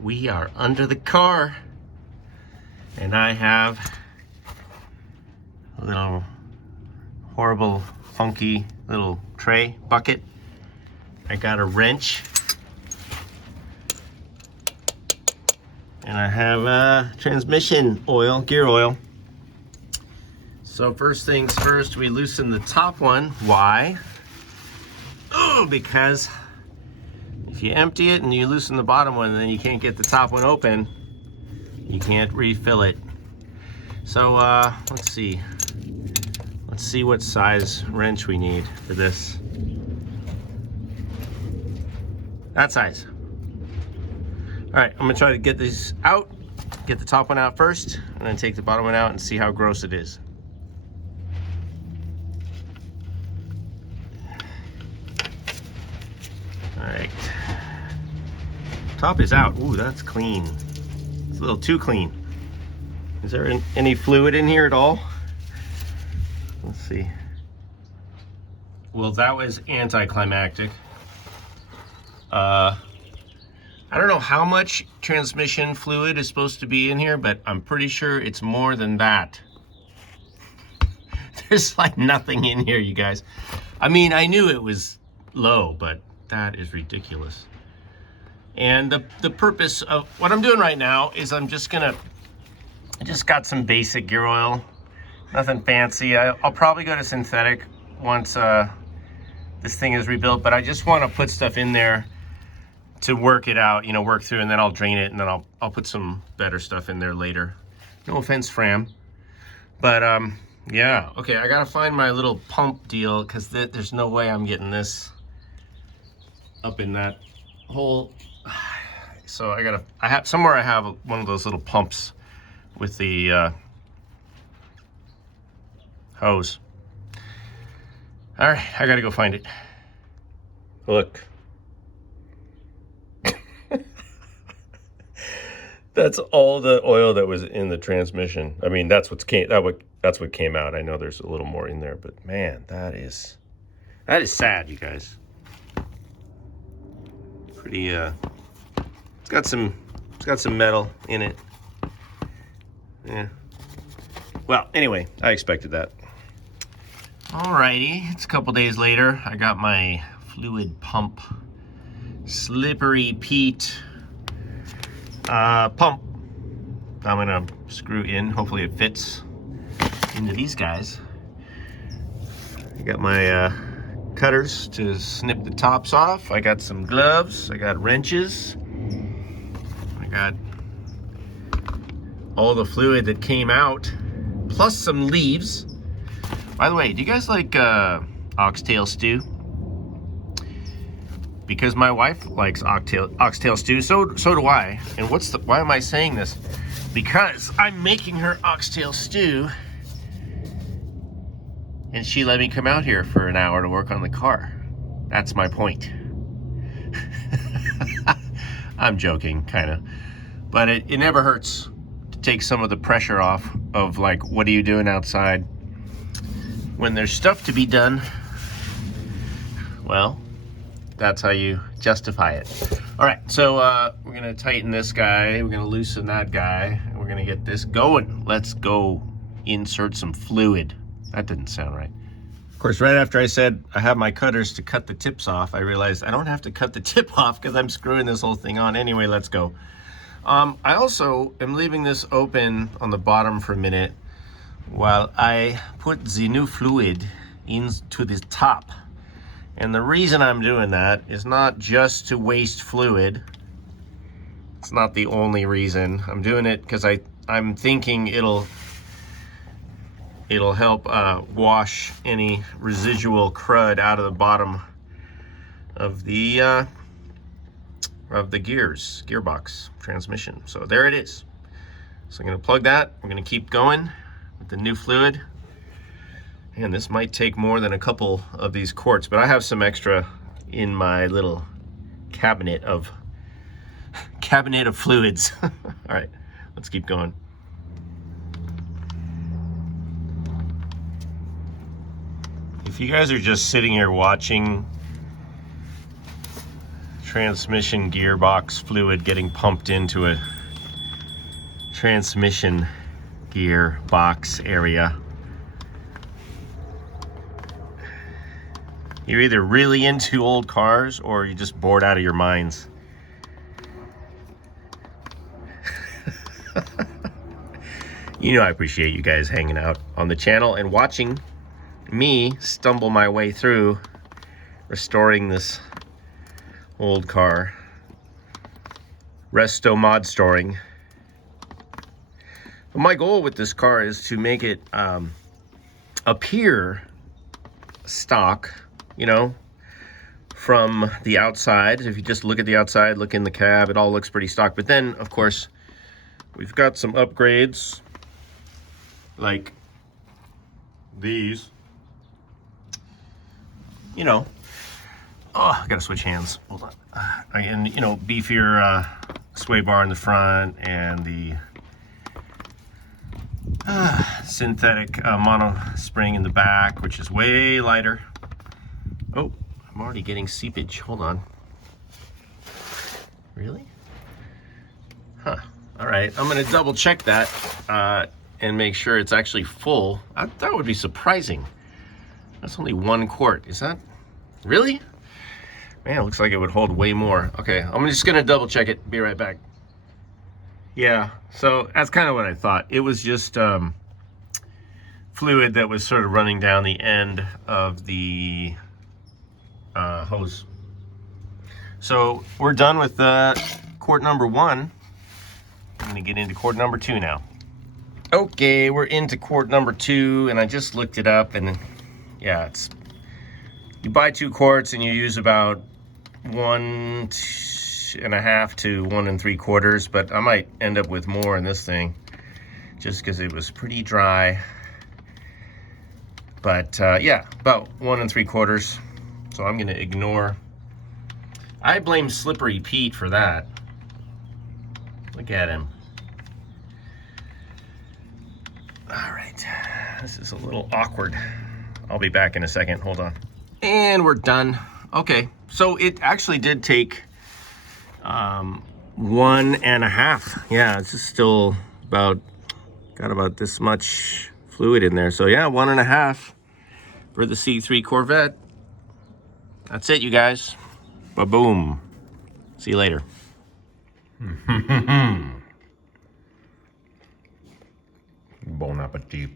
we are under the car, and I have a little horrible, funky little tray bucket. I got a wrench, and I have transmission oil, gear oil. So first things first, we loosen the top one. Why? Oh, because if you empty it and you loosen the bottom one, then you can't get the top one open. You can't refill it. So let's see. Let's see what size wrench we need for this. That size. All right, I'm gonna try to get these out, get the top one out first, and then take the bottom one out and see how gross it is. All right, top is out. Ooh, that's clean. It's a little too clean. Is there any fluid in here at all? Let's see. Well, that was anticlimactic. I don't know how much transmission fluid is supposed to be in here, but I'm pretty sure it's more than that. There's like nothing in here, you guys. I mean, I knew it was low, but that is ridiculous. And the purpose of what I'm doing right now is I just got some basic gear oil, nothing fancy. I'll probably go to synthetic once this thing is rebuilt, but I just want to put stuff in there to work it out, you know, work through, and then I'll drain it, and then I'll put some better stuff in there later. No offense, Fram. But yeah, okay, I gotta find my little pump deal, because there's no way I'm getting this up in that hole. So I have somewhere I have one of those little pumps with the hose. All right, I gotta go find it. Look. That's all the oil that was in the transmission. I mean, that's what came out. I know there's a little more in there, but man, that is sad, you guys. Pretty it's got some metal in it. Yeah. Well, anyway, I expected that. Alrighty, it's a couple days later. I got my fluid pump, Slippery Pete pump. I'm gonna screw in, hopefully it fits into these guys. I got my cutters to snip the tops off. I got some gloves, I got wrenches. I got all the fluid that came out, plus some leaves. By the way, do you guys like oxtail stew? Because my wife likes oxtail stew, so do I. And why am I saying this? Because I'm making her oxtail stew, and she let me come out here for an hour to work on the car. That's my point. I'm joking, kind of. But it never hurts to take some of the pressure off of, like, what are you doing outside? When there's stuff to be done, well, that's how you justify it. All right, so we're gonna tighten this guy, we're gonna loosen that guy, and we're gonna get this going. Let's go insert some fluid. That didn't sound right. Of course, right after I said I have my cutters to cut the tips off, I realized I don't have to cut the tip off because I'm screwing this whole thing on. Anyway, let's go. I also am leaving this open on the bottom for a minute while I put the new fluid into the top. And the reason I'm doing that is not just to waste fluid. It's not the only reason. I'm doing it because I'm thinking it'll help wash any residual crud out of the bottom of the gearbox transmission. So there it is. So I'm gonna plug that. We're gonna keep going with the new fluid. And this might take more than a couple of these quarts, but I have some extra in my little cabinet of fluids. All right, let's keep going. If you guys are just sitting here watching, transmission gearbox fluid getting pumped into a transmission gearbox area. You're either really into old cars or you're just bored out of your minds. You know I appreciate you guys hanging out on the channel and watching me stumble my way through restoring this old car. Resto mod storing. But my goal with this car is to make it appear stock, you know, from the outside. If you just look at the outside, look in the cab, it all looks pretty stock. But then, of course, we've got some upgrades like these. You know, oh, I gotta switch hands. Hold on. And, you know, beefier sway bar in the front and the synthetic mono spring in the back, which is way lighter. Oh, I'm already getting seepage. Hold on. Really? Huh. All right. I'm going to double check that and make sure it's actually full. That would be surprising. That's only 1 quart. Is that really? Man, it looks like it would hold way more. Okay, I'm just going to double check it. Be right back. Yeah, so that's kind of what I thought. It was just fluid that was sort of running down the end of the hose. So we're done with quart number 1. I'm gonna get into quart number 2 now. Okay, we're into quart number 2, and I just looked it up, and yeah, it's, you buy 2 quarts and you use about 1.5 to 1 3/4, but I might end up with more in this thing just because it was pretty dry. But yeah, about 1 3/4. So I'm gonna ignore. I blame Slippery Pete for that. Look at him. All right, this is a little awkward. I'll be back in a second, hold on. And we're done. Okay, so it actually did take 1.5. Yeah, it's just still got about this much fluid in there. So yeah, 1.5 for the C3 Corvette. That's it, you guys. Ba-boom. See you later. Bon appetit.